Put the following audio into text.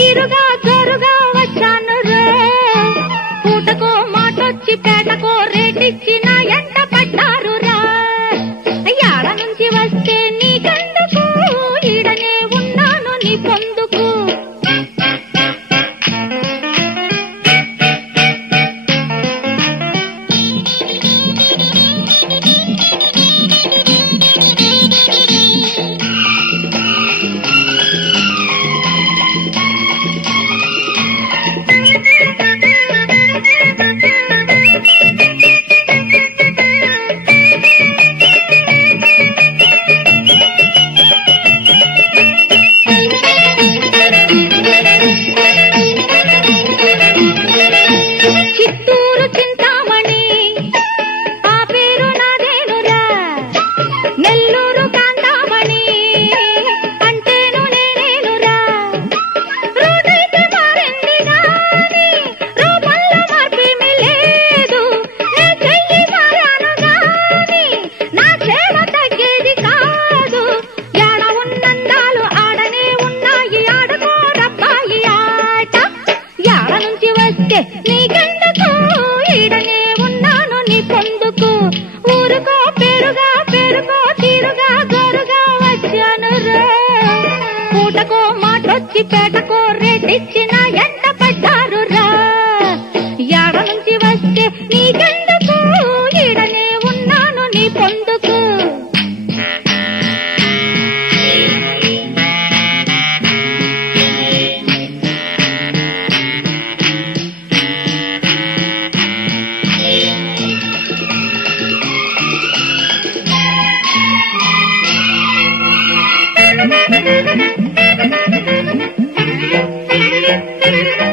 తీరుగా జోరుగా వచ్చాను రే పూటకో మాటొచ్చి పేటకో రేటిచ్చి నా ఎంట పడ్డారు రా యాడ నుంచి వస్తే నీకెందుకు ఈడనే ఉన్నాను నీ పొందుకు నీకెందుకు ఈడనే ఉన్నాను నీ పొందుకు ఊరుకో పేరుగా పేరుకో తీరుగా గోరుగా వచ్చాను రే పూటకో మాటొచ్చి పేటకో రేటిచ్చిన ఎంట పడ్డారు రా యాడ నుంచి వస్తే నీకెందుకు ఈడనే ఉన్నాను నీ పొందుకు Thank you.